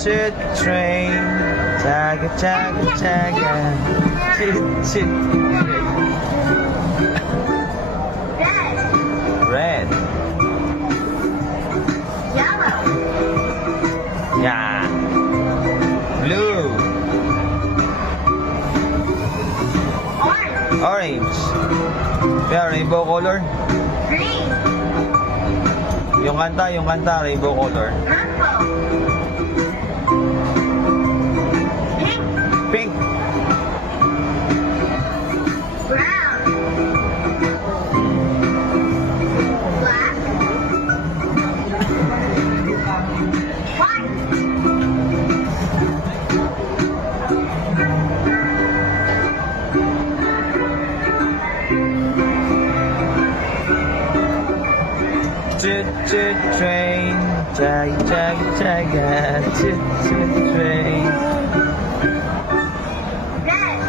chit train. Chaga, chaga, chaga. Chit, chit. Red. Yellow. Yeah. Blue. Orange. Orange. Yeah, rainbow color. Green. Yung kanta, rainbow color. Purple. Pink. Pink. Brown. Black. White. Chit, chit train. Chaga, chaga, chaga. Chit, chit train. Red.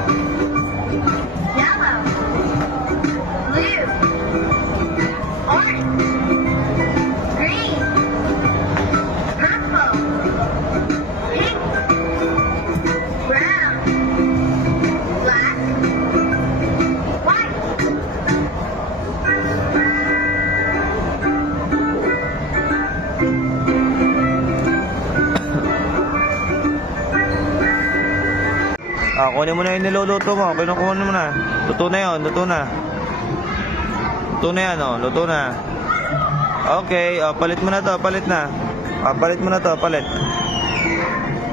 Yellow. Blue. Orange. Green. Purple. Pink. Brown. Black. White. Kunin mo na yung niluluto mo. Kinukunin mo na. Luto na yun. Luto na. Luto na yan, oh. Luto na. Okay. Palit mo na to. Palit na. Palit mo na to. Palit.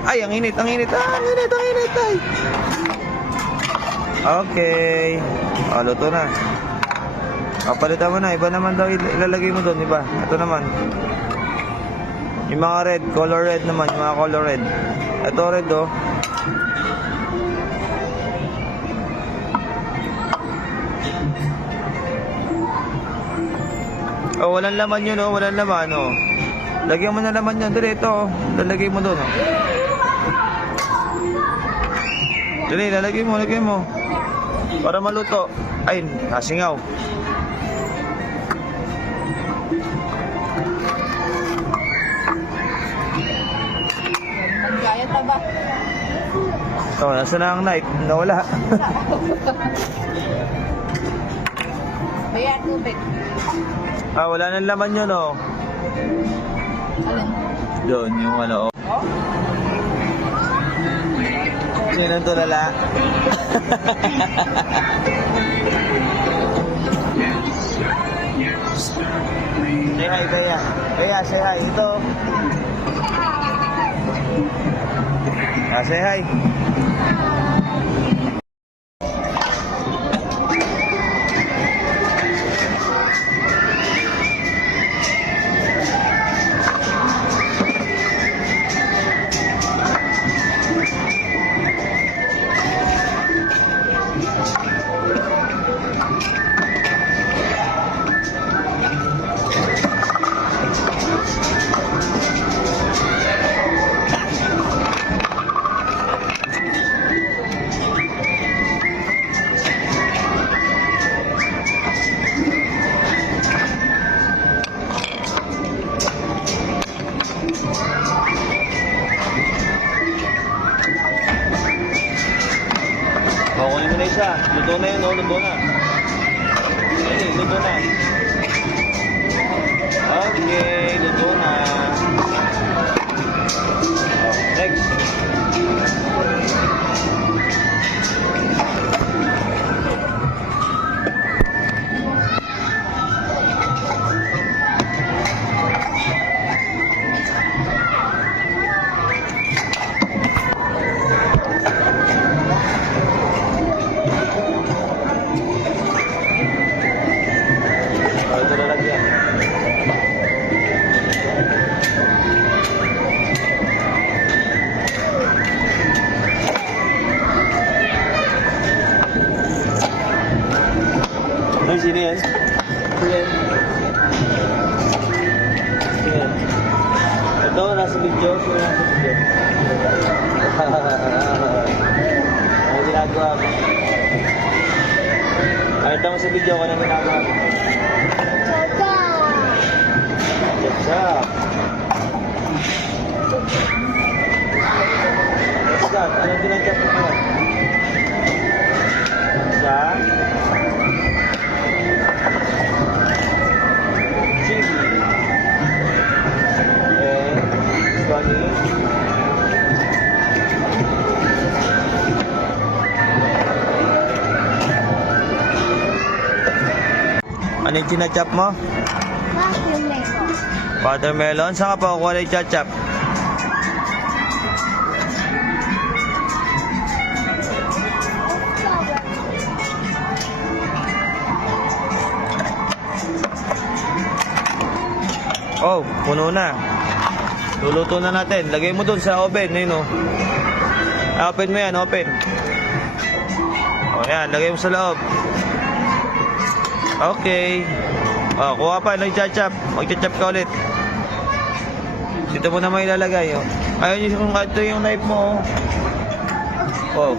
Ay, ang init. Ang init. Ang init. Ang init. Ay. Okay. Luto na. Palitan mo na. Iba naman daw ilalagay mo doon. Iba. Ito naman. Yung mga red. Color red naman. Yung mga color red. Ito red, oh. Oh, walang laman yun, oh. Walang laman, oh. Lagyan mo na laman yun. Dali, ito, oh. Lalagay mo doon, oh. Dali, lalagay mo, lagay mo. Para maluto. Ay, nasingaw. Magkaya pa ba? Oh, nasa na ang knife? Nawala. Kaya tubig. Wala nang laman yun, oh. Alin? Doon, yung ano, oh. Oh? Sinong tulala? Say hi, Kaya. Kaya, say hi. Ito. Say hi. Kunin mo na isa. Luto na yun, oh. Luto na. Ayun, luto na. Okay, luto na. Next. Ito na lang yan. Ay, sino yan? Sino yan? Sino yan? Ito, nasa video. Sino nasa video? Ano ginagawa mo? Ito mo sa video ko na ginagawa mo. Chop-chop. chap? Anong ginachap mo ngayon? Sa? Chili. Bunny. Ano yung ginachap mo? Watermelon? Saan ka pa kukuha na yung chachap? Oh, puno na. Luluto na natin. Lagay mo dun sa oven. Ayun o. Open mo yan, open. O yan, lagay mo sa loob. Okay. O, kuha pa ng chachap. Mag-chachap ka ulit. Dito mo na may ilalagay. O. Ayun yung ito yung knife mo. Oh.